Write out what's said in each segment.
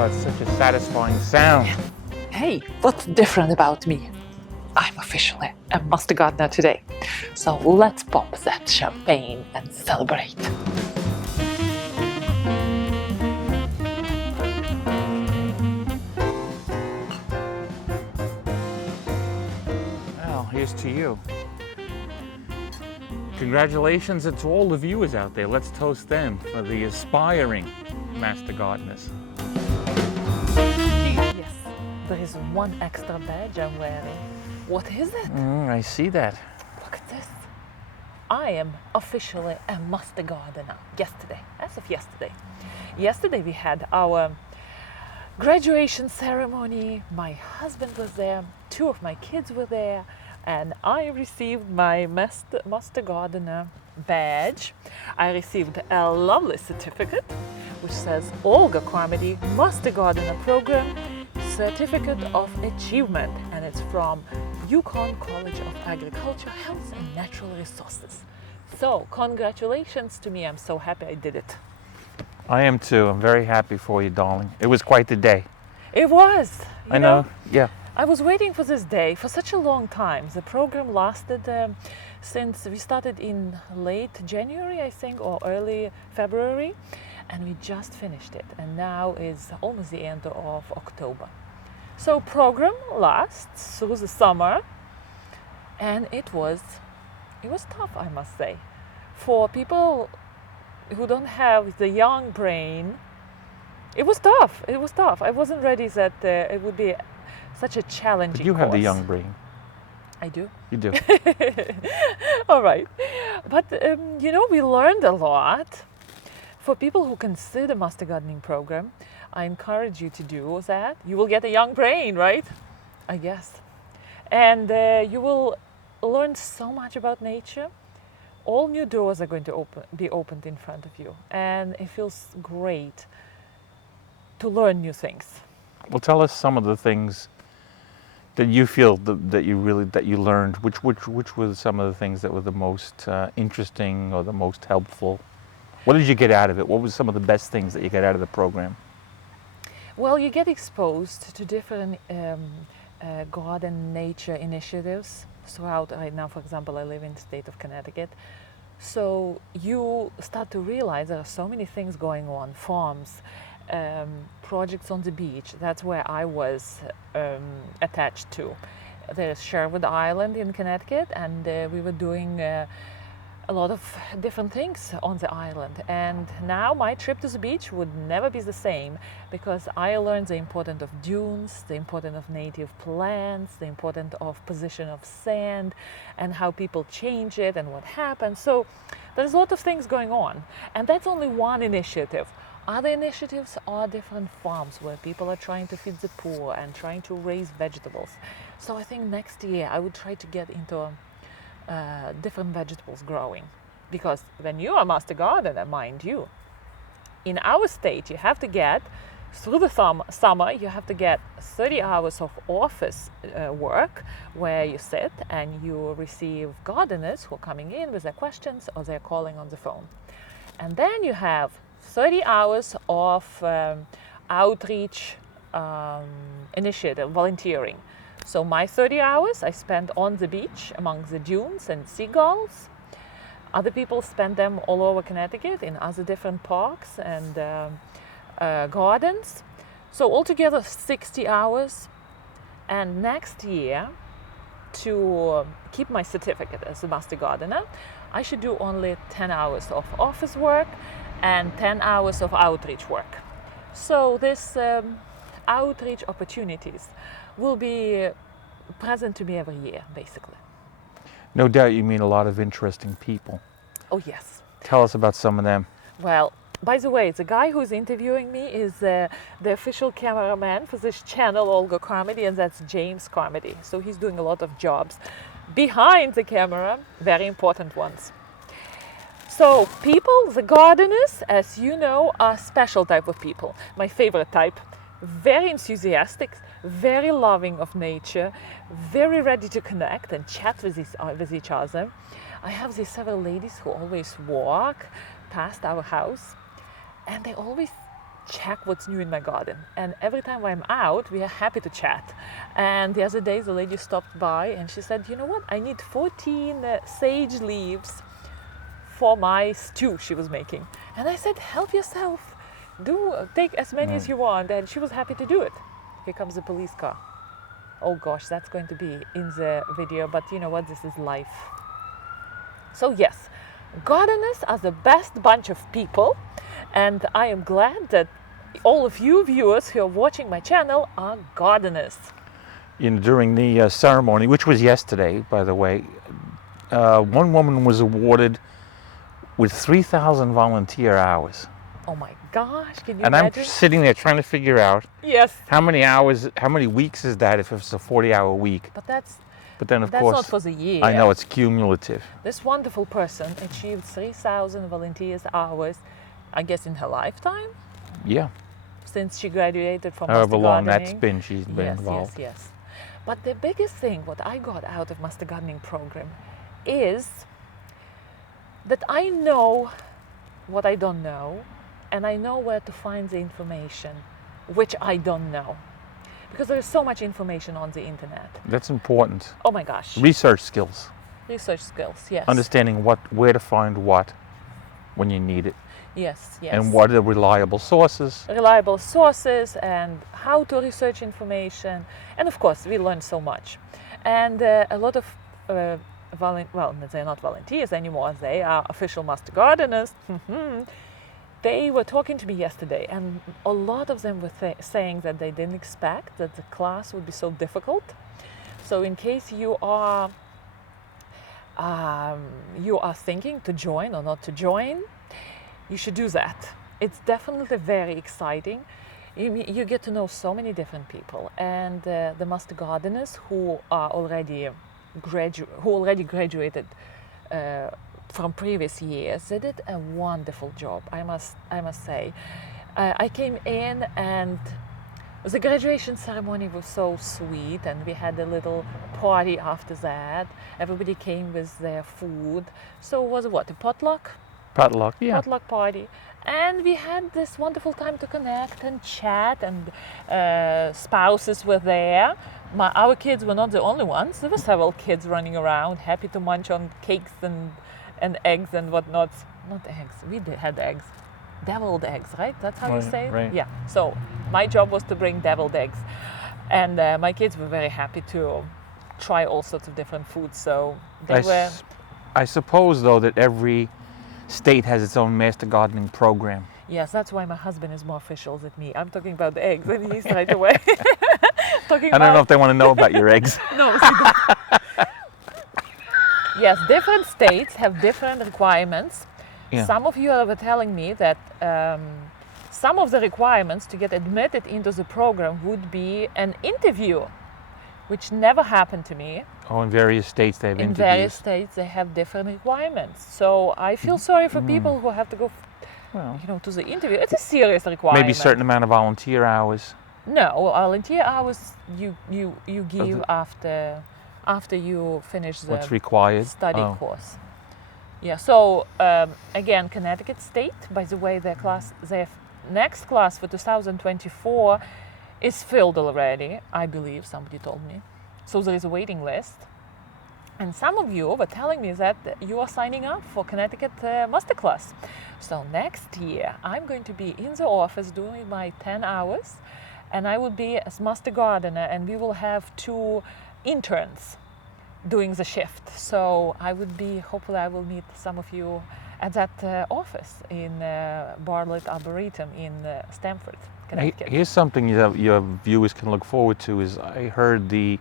Oh, it's such a satisfying sound. Hey, what's different about me? I'm officially a master gardener today. So let's pop that champagne and celebrate. Well, here's to you. Congratulations to all the viewers out there. Let's toast them for the aspiring master gardeners. Yes, there is one extra badge I'm wearing. What is it? I see that. Look at this. I am officially a master gardener yesterday, as of yesterday. Yesterday we had our graduation ceremony. My husband was there, 2 of my kids were there, and I received my master gardener badge. I received a lovely certificate which says Olga Carmody Master Gardener Program Certificate of Achievement, and it's from UConn College of Agriculture, Health and Natural Resources. So congratulations to me, I'm so happy I did it. I am too. I'm very happy for you, darling. It was quite the day. It was. I know. Yeah. I was waiting for this day for such a long time. The program lasted since we started in late January, I think, or early February, and we just finished it. And now is almost the end of October. So program lasts through the summer, and it was tough, I must say, for people who don't have the young brain. It was tough. It was tough. I wasn't ready that it would be such a challenging But you have the course. young brain. I do. You do. All right. But, we learned a lot. For people who consider master gardening program, I encourage you to do that. You will get a young brain, right? I guess. And you will learn so much about nature. All new doors are going to be opened in front of you. And it feels great to learn new things. Well, tell us some of the things that you feel that you learned. Which were some of the things that were the most interesting or the most helpful? What did you get out of it? What was some of the best things that you got out of the program? Well, you get exposed to different garden nature initiatives throughout. Right now, for example, I live in the state of Connecticut. So you start to realize there are so many things going on, farms, projects on the beach. That's where I was attached to. There's Sherwood Island in Connecticut, and we were doing a lot of different things on the island. And now my trip to the beach would never be the same, because I learned the importance of dunes, the importance of native plants, the importance of position of sand, and how people change it and what happens. So there's a lot of things going on, and that's only one initiative. Other initiatives are different farms where people are trying to feed the poor and trying to raise vegetables. So I think next year I would try to get into different vegetables growing, because when you are a master gardener, mind you, in our state you have to get through the summer you have to get 30 hours of office work where you sit and you receive gardeners who are coming in with their questions or they're calling on the phone, and then you have 30 hours of outreach initiative volunteering. So my 30 hours I spend on the beach among the dunes and seagulls. Other people spend them all over Connecticut in other different parks and gardens. So altogether 60 hours. And next year, to keep my certificate as a master gardener, I should do only 10 hours of office work and 10 hours of outreach work. So this outreach opportunities will be present to me every year, basically. No doubt you meet a lot of interesting people. Oh, yes. Tell us about some of them. Well, by the way, the guy who's interviewing me is the official cameraman for this channel, Olga Carmody, and that's James Carmody. So he's doing a lot of jobs behind the camera, very important ones. So people, the gardeners, as you know, are a special type of people. My favorite type. Very enthusiastic, very loving of nature, very ready to connect and chat with each other. I have these several ladies who always walk past our house, and they always check what's new in my garden. And every time I'm out, we are happy to chat. And the other day, the lady stopped by and she said, you know what, I need 14 sage leaves for my stew she was making. And I said, help yourself. Take as many as you want. And she was happy to do it. Here comes the police car. Oh gosh, that's going to be in the video, but you know what, this is life. So yes, gardeners are the best bunch of people, and I am glad that all of you viewers who are watching my channel are gardeners. During the ceremony, which was yesterday, by the way, one woman was awarded with 3,000 volunteer hours. Oh my gosh, can you And imagine? I'm sitting there trying to figure out Yes. how many hours, how many weeks is that if it's a 40-hour week? But that's then, of not course, for the year. I know it's cumulative. This wonderful person achieved 3,000 volunteers hours, I guess, in her lifetime, Yeah. since she graduated from However Master long Gardening. that's been, she's been Yes, involved. yes, yes. But the biggest thing what I got out of Master Gardening program is that I know what I don't know, and I know where to find the information which I don't know. Because there is so much information on the internet. That's important. Oh my gosh. Research skills. Research skills, yes. Understanding where to find what when you need it. Yes, yes. And what are reliable sources. Reliable sources and how to research information. And of course, we learn so much. And a lot of, well, they're not volunteers anymore, they are official master gardeners. They were talking to me yesterday, and a lot of them were saying that they didn't expect that the class would be so difficult. So in case you are thinking to join or not to join, you should do that. It's definitely very exciting. You get to know so many different people, and the master gardeners who already graduated from previous years, they did a wonderful job. I must say. I came in and the graduation ceremony was so sweet, and we had a little party after that. Everybody came with their food. So it was a potluck? Potluck, yeah. Potluck party. And we had this wonderful time to connect and chat, and spouses were there. Our kids were not the only ones. There were several kids running around, happy to munch on cakes and eggs and whatnot. Not eggs, we had eggs. Deviled eggs, right? That's how you say it? Right. Yeah. So my job was to bring deviled eggs. And my kids were very happy to try all sorts of different foods. So they were... I suppose, though, that every state has its own master gardening program. Yes, that's why my husband is more official than me. I'm talking about the eggs, and he's right away talking I don't know if they want to know about your eggs. No. Yes, different states have different requirements. Yeah. Some of you were telling me that some of the requirements to get admitted into the program would be an interview, which never happened to me. Oh, in various states they have In interviews. various states, they have different requirements. So I feel sorry for people who have to go, to the interview. It's a serious requirement. Maybe a certain amount of volunteer hours. No, volunteer hours you give after you finish the What's required? study course. Yeah. So again, Connecticut State. By the way, their next class for 2024 is filled already. I believe somebody told me. So there is a waiting list. And some of you were telling me that you are signing up for Connecticut Masterclass. So next year, I'm going to be in the office doing my 10 hours, and I will be as master gardener, and we will have 2 interns doing the shift. So hopefully I will meet some of you at that office in Bartlett Arboretum in Stamford, Connecticut. Here's something your viewers can look forward to. Is I heard the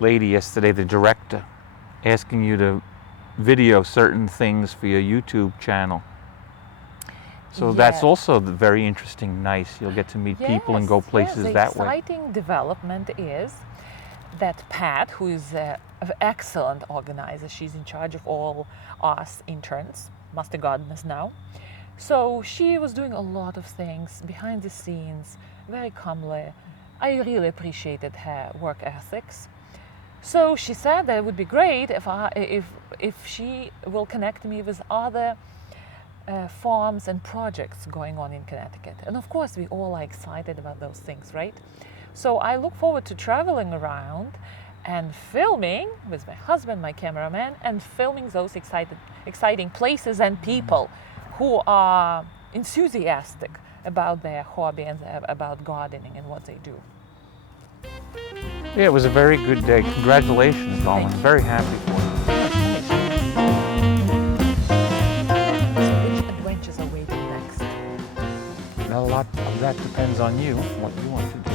lady yesterday, the director, asking you to video certain things for your YouTube channel. So that's also very interesting, nice. You'll get to meet people and go places that way. The exciting development is that Pat, who is an excellent organizer, she's in charge of all us interns, master gardeners now. So she was doing a lot of things behind the scenes, very calmly. I really appreciated her work ethics. So she said that it would be great if she will connect me with other farms and projects going on in Connecticut. And of course, we all are excited about those things, right? So I look forward to traveling around and filming with my husband, my cameraman, and filming those exciting places and people who are enthusiastic about their hobby and about gardening and what they do. Yeah, it was a very good day. Congratulations, Mom. I'm very happy for you. So which adventures are waiting next? Well, a lot of that depends on you, what you want to do.